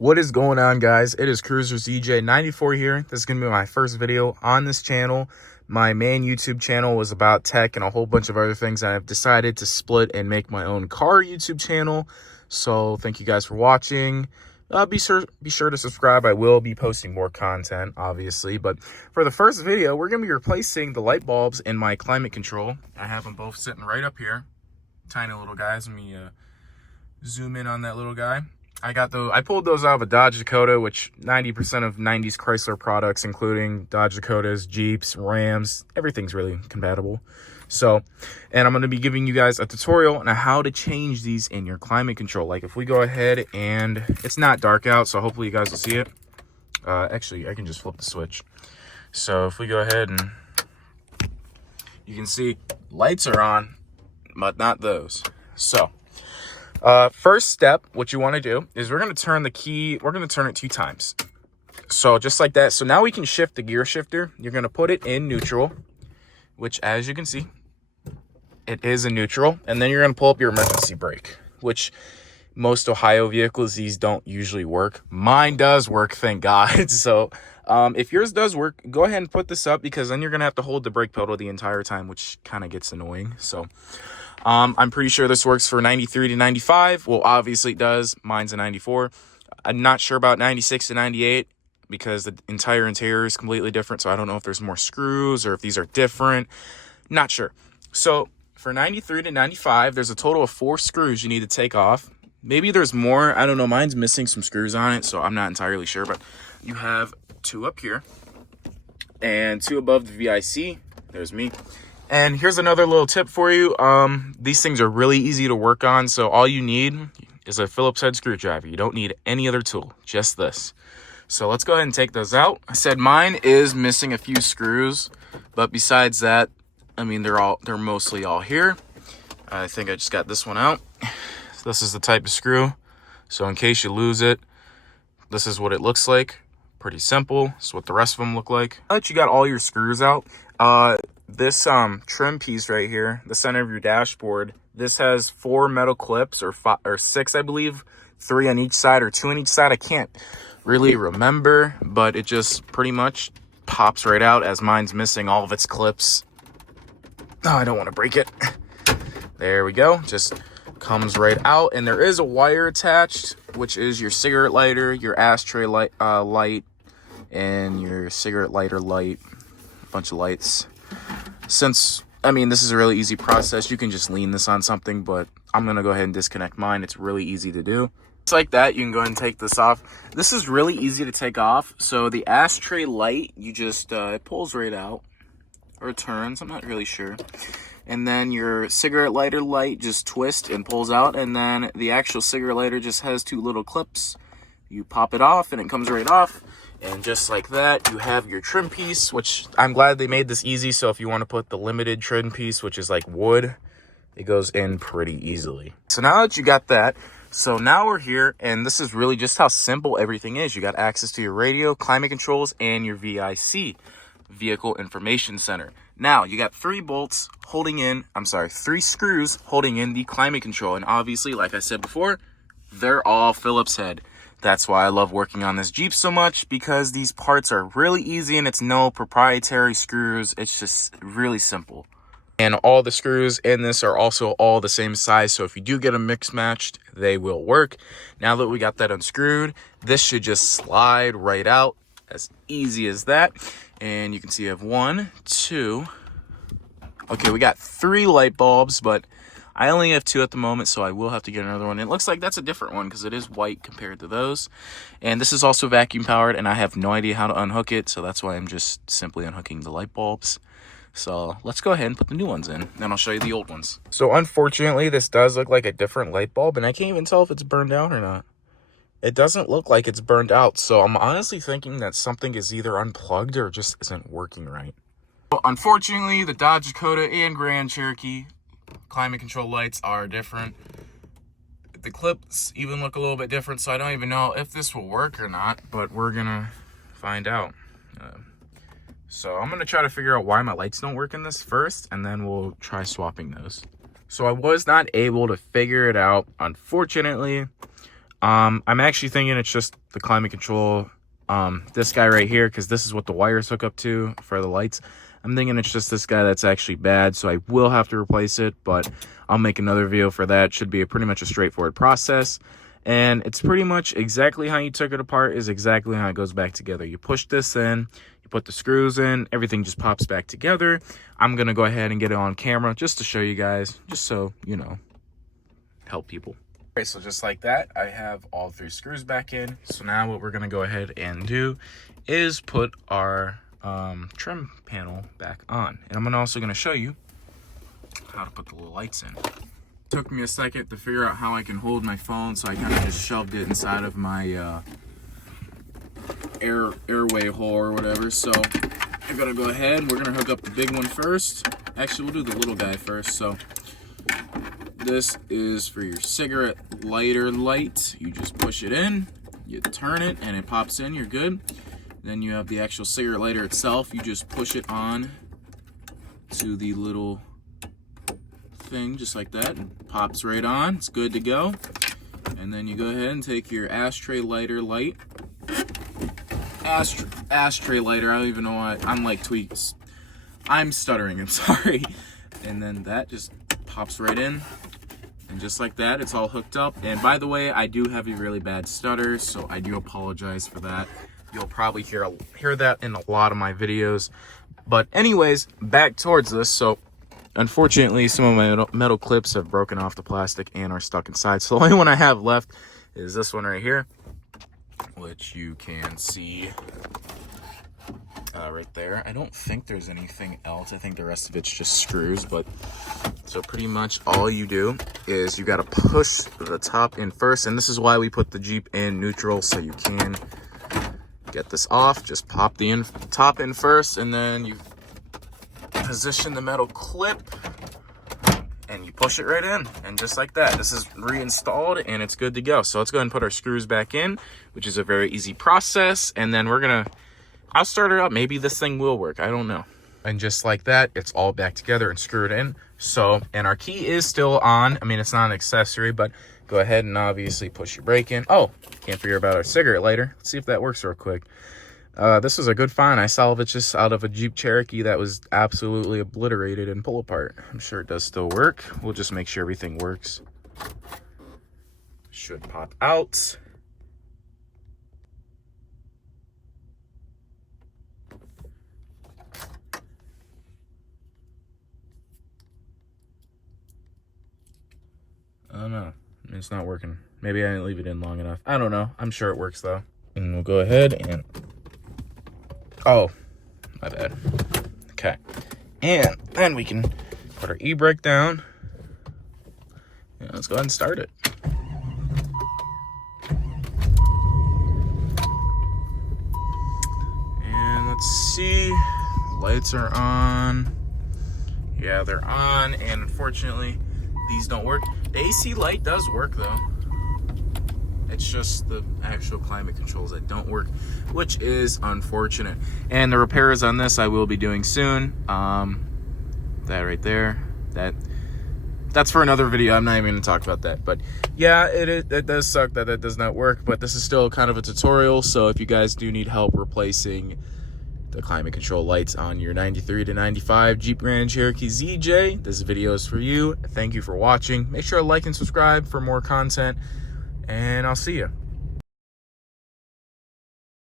What is going on, guys? It is Cruiser CJ94 here. This is going to be my first video on this channel. My main YouTube channel was about tech and a whole bunch of other things. I've decided to split and make my own car YouTube channel. So thank you guys for watching. Be sure to subscribe. I will be posting more content, obviously. But for the first video, we're going to be replacing the light bulbs in my climate control. I have them both sitting right up here. Tiny little guys. Let me zoom in on that little guy. I pulled those out of a Dodge Dakota, which 90% of 90s Chrysler products, including Dodge Dakotas, Jeeps, Rams, everything's really compatible. So, and I'm going to be giving you guys a tutorial on how to change these in your climate control. Like if we go ahead and it's not dark out, so hopefully you guys will see it. Actually, I can just flip the switch. So if we go ahead and you can see lights are on, but not those. So first step, what you want to do is we're going to turn the key. We're going to turn it 2 times. So just like that. So now we can shift the gear shifter. You're going to put it in neutral, which as you can see, it is in neutral. And then you're going to pull up your emergency brake, which most Ohio vehicles, these don't usually work. Mine does work, thank God. So if yours does work, go ahead and put this up, because then you're going to have to hold the brake pedal the entire time, which kind of gets annoying. So I'm pretty sure this works for 93 to 95. Well, obviously it does. Mine's a 94. I'm not sure about 96 to 98 because the entire interior is completely different. So I don't know if there's more screws or if these are different. Not sure. So for 93 to 95, there's a total of 4 screws you need to take off. Maybe there's more. I don't know. Mine's missing some screws on it, so I'm not entirely sure. But you have 2 up here and 2 above the VIC. There's me. And here's another little tip for you. These things are really easy to work on. So all you need is a Phillips head screwdriver. You don't need any other tool, just this. So let's go ahead and take those out. I said mine is missing a few screws, but besides that, I mean, they're mostly all here. I think I just got this one out. This is the type of screw. So in case you lose it, this is what it looks like. Pretty simple. This is what the rest of them look like. Now that you got all your screws out, this trim piece right here, the center of your dashboard, this has 4 metal clips, or 5 or 6, I believe, 3 on each side or 2 on each side. I can't really remember, but it just pretty much pops right out, as mine's missing all of its clips. Oh, I don't want to break it. There we go. Just comes right out, and there is a wire attached, which is your cigarette lighter, your ashtray light, and your cigarette lighter light. A bunch of lights. Since, I mean, this is a really easy process, you can just lean this on something, but I'm going to go ahead and disconnect mine. It's really easy to do. Just like that, you can go ahead and take this off. This is really easy to take off. So the ashtray light, you just, it pulls right out, or turns, I'm not really sure. And then your cigarette lighter light just twists and pulls out, and then the actual cigarette lighter just has 2 little clips. You pop it off, and it comes right off. And just like that, you have your trim piece, which I'm glad they made this easy. So if you want to put the limited trim piece, which is like wood, it goes in pretty easily. So now that you got that, so now we're here, and this is really just how simple everything is. You got access to your radio, climate controls, and your VIC, Vehicle Information Center. Now you got 3 screws holding in the climate control. And obviously, like I said before, they're all Phillips head. That's why I love working on this Jeep so much, because these parts are really easy and it's no proprietary screws. It's just really simple. And all the screws in this are also all the same size. So if you do get them mix matched, they will work. Now that we got that unscrewed, this should just slide right out, as easy as that. And you can see I have 1, 2. Okay, we got 3 light bulbs, but I only have 2 at the moment, so I will have to get another one. It looks like that's a different one because it is white compared to those. And this is also vacuum powered, and I have no idea how to unhook it, so that's why I'm just simply unhooking the light bulbs. So let's go ahead and put the new ones in, and I'll show you the old ones. So unfortunately, this does look like a different light bulb, and I can't even tell if it's burned out or not. It doesn't look like it's burned out, so I'm honestly thinking that something is either unplugged or just isn't working right. Well, unfortunately, the Dodge Dakota and Grand Cherokee climate control lights are different. The clips even look a little bit different, so I don't even know if this will work or not, but we're gonna find out. So I'm gonna try to figure out why my lights don't work in this first, and then we'll try swapping those. So I was not able to figure it out, unfortunately. I'm actually thinking it's just the climate control, this guy right here, because this is what the wires hook up to for the lights. I'm thinking it's just this guy that's actually bad, so I will have to replace it, but I'll make another video for that. Should be pretty much a straightforward process. And it's pretty much exactly how you took it apart is exactly how it goes back together. You push this in, you put the screws in, everything just pops back together. I'm going to go ahead and get it on camera just to show you guys, just so, you know, help people. Okay, so just like that, I have all 3 screws back in. So now what we're going to go ahead and do is put our trim panel back on. And I'm also going to show you how to put the little lights in. Took me a second to figure out how I can hold my phone, so I kind of just shoved it inside of my airway hole or whatever. So I'm gonna go ahead, we're gonna hook up the big one first. Actually, we'll do the little guy first. So this is for your cigarette lighter light. You just push it in, you turn it, and it pops in, you're good. Then you have the actual cigarette lighter itself. You just push it on to the little thing just like that, and pops right on. It's good to go. And then you go ahead and take your ashtray lighter light. Ashtray lighter, I don't even know why I'm like tweaks. I'm stuttering, I'm sorry. And then that just pops right in. And just like that, it's all hooked up. And by the way, I do have a really bad stutter, so I do apologize for that. You'll probably hear that in a lot of my videos. But anyways, back towards this. So unfortunately, some of my metal clips have broken off the plastic and are stuck inside. So the only one I have left is this one right here, which you can see right there. I don't think there's anything else. I think the rest of it's just screws. But so pretty much all you do is you got to push the top in first. And this is why we put the Jeep in neutral, so you can get this off. Just pop the top in first, and then you position the metal clip and you push it right in, and just like that, this is reinstalled and it's good to go. So let's go ahead and put our screws back in, which is a very easy process. And then I'll start it up. Maybe this thing will work, I don't know. And just like that, it's all back together and screwed in. So, and our key is still on. I mean, it's not an accessory, but go ahead and obviously push your brake in. Oh, can't forget about our cigarette lighter. Let's see if that works real quick. This was a good find. I salvaged this out of a Jeep Cherokee that was absolutely obliterated and pull apart. I'm sure it does still work. We'll just make sure everything works. Should pop out. I don't know. It's not working. Maybe I didn't leave it in long enough. I don't know. I'm sure it works though. And we'll go ahead and... Oh, my bad. Okay. And then we can put our e-brake down. Yeah, let's go ahead and start it. And let's see. Lights are on. Yeah, they're on. And unfortunately, these don't work. The AC light does work though. It's just the actual climate controls that don't work, which is unfortunate. And the repairs on this I will be doing soon. That right there, that's for another video. I'm not even gonna talk about that. But yeah, it does suck that it does not work, but this is still kind of a tutorial. So if you guys do need help replacing the climate control lights on your 93 to 95 Jeep Grand Cherokee ZJ, this video is for you. Thank you for watching. Make sure to like and subscribe for more content, and I'll see you.